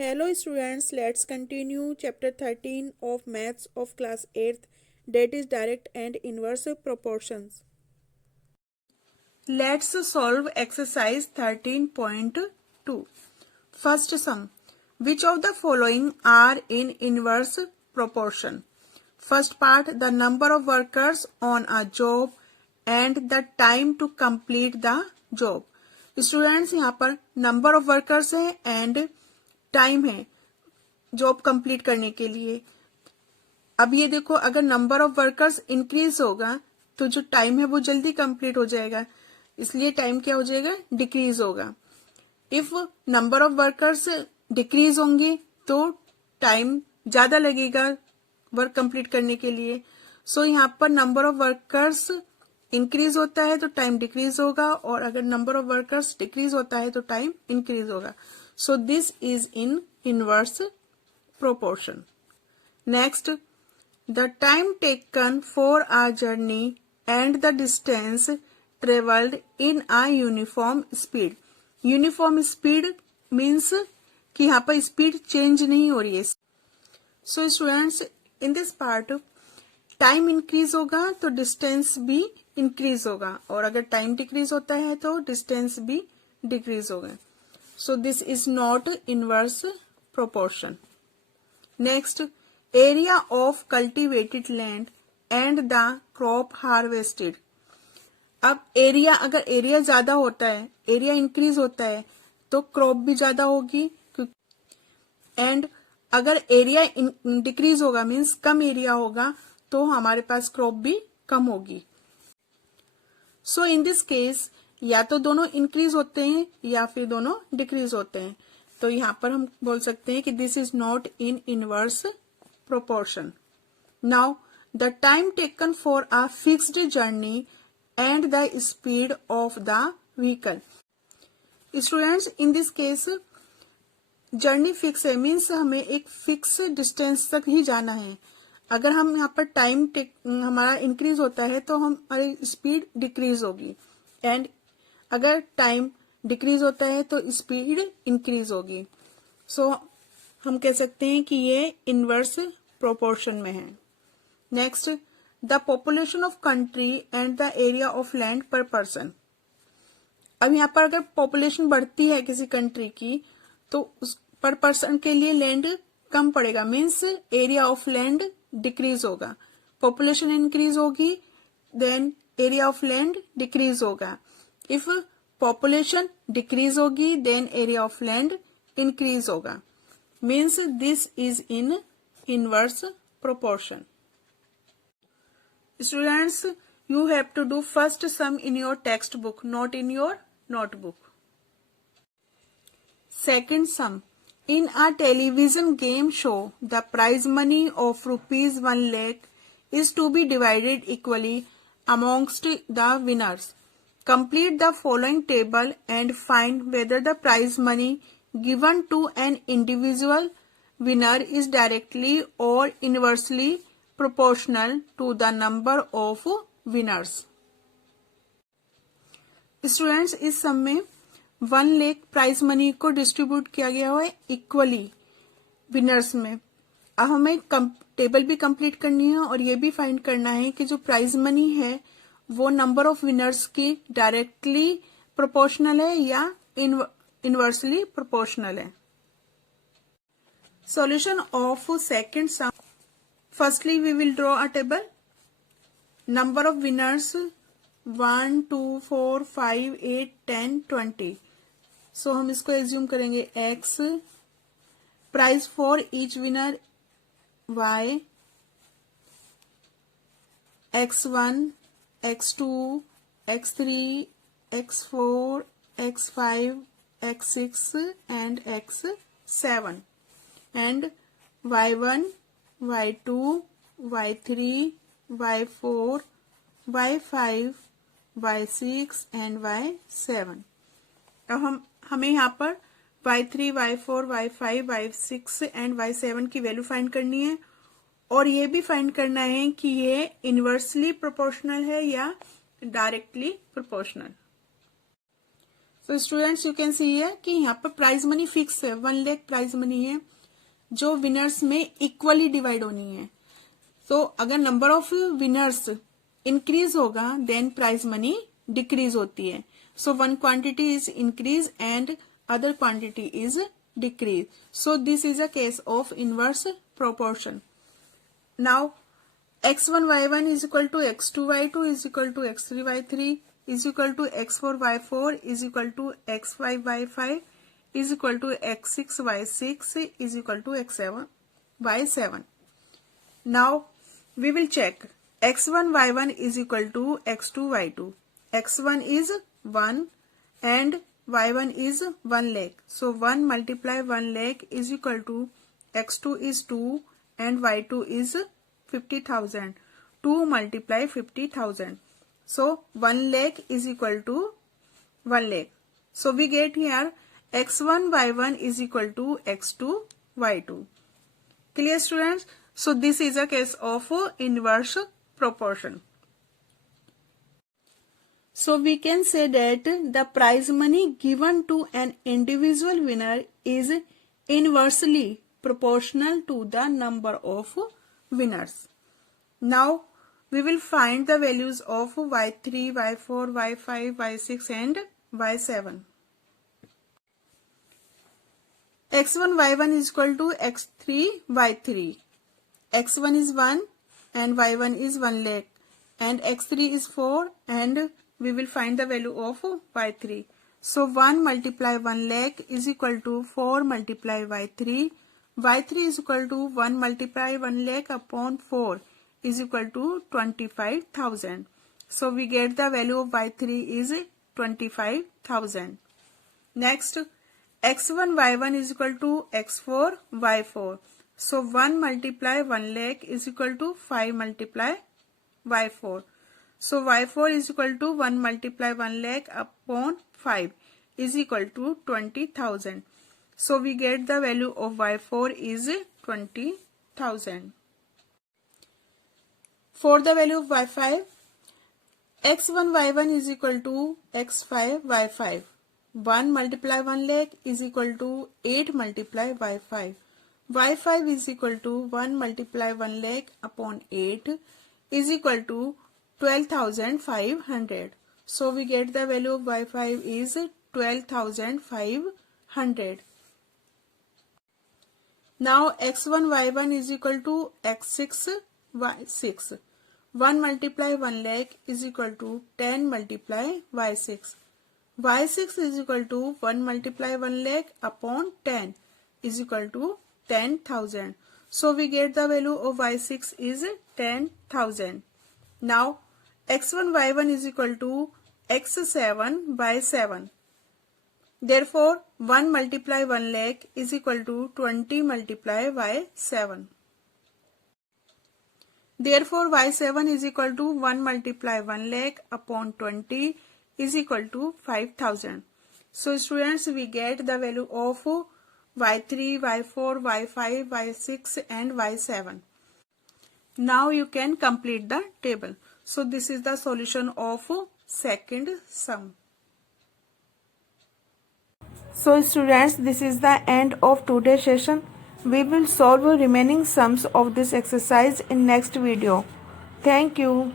Hello students, let's continue chapter 13 of maths of class 8th, that is direct and inverse proportions. Let's solve exercise 13.2. First sum. Which of the following are in inverse proportion? First part, the number of workers on a job and the time to complete the job. Students यहाँ पर number of workers है and time है job complete करने के लिए। अब ये देखो, अगर नंबर ऑफ वर्कर्स इंक्रीज होगा तो जो टाइम है वो जल्दी कंप्लीट हो जाएगा, इसलिए टाइम क्या हो जाएगा, डिक्रीज होगा। If number of workers decrease होंगे तो टाइम ज्यादा लगेगा वर्क कंप्लीट करने के लिए। सो यहाँ पर नंबर ऑफ वर्कर्स इंक्रीज होता है तो टाइम डिक्रीज होगा, और अगर नंबर ऑफ वर्कर्स डिक्रीज होता है तो टाइम इंक्रीज होगा। So this is in inverse proportion. Next, the time taken for a journey and the distance traveled in a uniform speed. Uniform speed means कि यहाँ पर स्पीड चेंज नहीं हो रही है। So students, in this part time increase होगा तो डिस्टेंस भी इंक्रीज होगा, और अगर टाइम डिक्रीज होता है तो डिस्टेंस भी डिक्रीज होगा। So this is not inverse proportion. Next, area of cultivated land and the crop harvested. अब एरिया, अगर एरिया ज्यादा होता है, एरिया इंक्रीज होता है तो क्रॉप भी ज्यादा होगी, एंड अगर एरिया डिक्रीज होगा मीन्स कम एरिया होगा तो हमारे पास क्रॉप भी कम होगी। सो इन दिस केस या तो दोनों इंक्रीज होते हैं या फिर दोनों डिक्रीज होते हैं, तो यहां पर हम बोल सकते हैं कि this is not in inverse proportion. Now the time taken for a fixed journey and the speed of the vehicle. Students, in this case journey fix है, मीन्स हमें एक फिक्स डिस्टेंस तक ही जाना है। अगर हम यहाँ पर टाइम हमारा इंक्रीज होता है तो हमारी स्पीड डिक्रीज होगी, एंड अगर टाइम डिक्रीज होता है तो स्पीड इंक्रीज होगी। सो हम कह सकते हैं कि ये इनवर्स प्रोपोर्शन में है। Next, the population of country and the area of land पर पर्सन। अब यहाँ पर अगर पॉपुलेशन बढ़ती है किसी कंट्री की तो उस पर पर्सन के लिए लैंड कम पड़ेगा, means area of land decrease होगा। पॉपुलेशन इंक्रीज होगी then area of land decrease होगा। इफ पॉपुलेशन डिक्रीज होगी then area of land increase होगा, means this is in inverse proportion. Students, you have to do first sum in your textbook, not in your notebook. Second sum. In a television game show, the prize money of rupees 1 lakh is to be divided equally amongst the winners. Complete the following table and find whether the prize money given to an individual winner is directly or inversely proportional to the number of winners. Students, इस सम में 1 lakh prize money को डिस्ट्रीब्यूट किया गया है equally winners में। अब हमें टेबल भी कंप्लीट करनी है और ये भी फाइंड करना है कि जो प्राइज मनी है वो नंबर ऑफ विनर्स की डायरेक्टली प्रोपोर्शनल है या इनवर्सली प्रोपोर्शनल है। Solution of second sum. Firstly we will draw a table. Number of winners 1, 2, 4, 5, 8, 10, 20। So हम इसको एज्यूम करेंगे x, price for each winner y, x1, x2, x3, x4, x5, x6 and x7, and y1, y2, y3, y4, y5, y6 and y7। अब हमें यहाँ पर y3, y4, y5, y6 and y7 की value find करनी है, और ये भी फाइंड करना है कि ये इनवर्सली प्रोपोर्शनल है या डायरेक्टली प्रोपोर्शनल। तो स्टूडेंट्स यू कैन सी है कि यहाँ पर प्राइज मनी फिक्स है, 1 लाख प्राइज मनी है जो विनर्स में इक्वली डिवाइड होनी है। तो अगर नंबर ऑफ विनर्स इंक्रीज होगा देन प्राइज मनी डिक्रीज होती है। So one quantity is increase and other quantity is decrease. So this is a case of inverse proportion. Now x1 y1 is equal to x2 y2 is equal to x3 y3 is equal to x4 y4 is equal to x5 y5 is equal to x6 y6 is equal to x7 y7. Now we will check x1 y1 is equal to x2 y2. x1 is 1 and y1 is 1 lakh. So 1 multiply 1 lakh is equal to x2 is 2 and y2 is 50,000. 2 multiply 50,000. So 1 lakh is equal to 1 lakh. So we get here x1 y1 is equal to x2 y2. Clear students? So this is a case of inverse proportion. So we can say that the prize money given to an individual winner is inversely proportional to the number of winners. Now we will find the values of y3, y4, y5, y6 and y7. x1 y1 is equal to x3 y3. x1 is 1 and y1 is 1 lakh and x3 is 4 and we will find the value of y3. So 1 multiply 1 lakh is equal to 4 multiply y3. y3 is equal to 1 multiply 1 lakh upon 4 is equal to 25,000. So we get the value of y3 is 25,000. Next x1 y1 is equal to x4 y4. So 1 multiply 1 lakh is equal to 5 multiply y4. So y4 is equal to 1 multiply 1 lakh upon 5 is equal to 20,000. So we get the value of y4 is 20,000. For the value of y5, x1 y1 is equal to x5 y5. 1 multiply 1 lakh is equal to 8 multiply y5. y5 is equal to 1 multiply 1 lakh upon 8 is equal to 12,500. So we get the value of y5 is 12,500. Now x1 y1 is equal to x6 y6. 1 multiply 1 lakh is equal to 10 multiply y6. y6 is equal to 1 multiply 1 lakh upon 10 is equal to 10,000. So we get the value of y6 is 10,000. Now x1 y1 is equal to x7 y7. Therefore 1 multiply 1 lakh is equal to 20 multiply y7. Therefore y7 is equal to 1 multiply 1 lakh upon 20 is equal to 5,000. So students, we get the value of y3, y4, y5, y6 and y7. Now you can complete the table. So this is the solution of second sum. So students, this is the end of today's session. We will solve remaining sums of this exercise in next video. Thank you.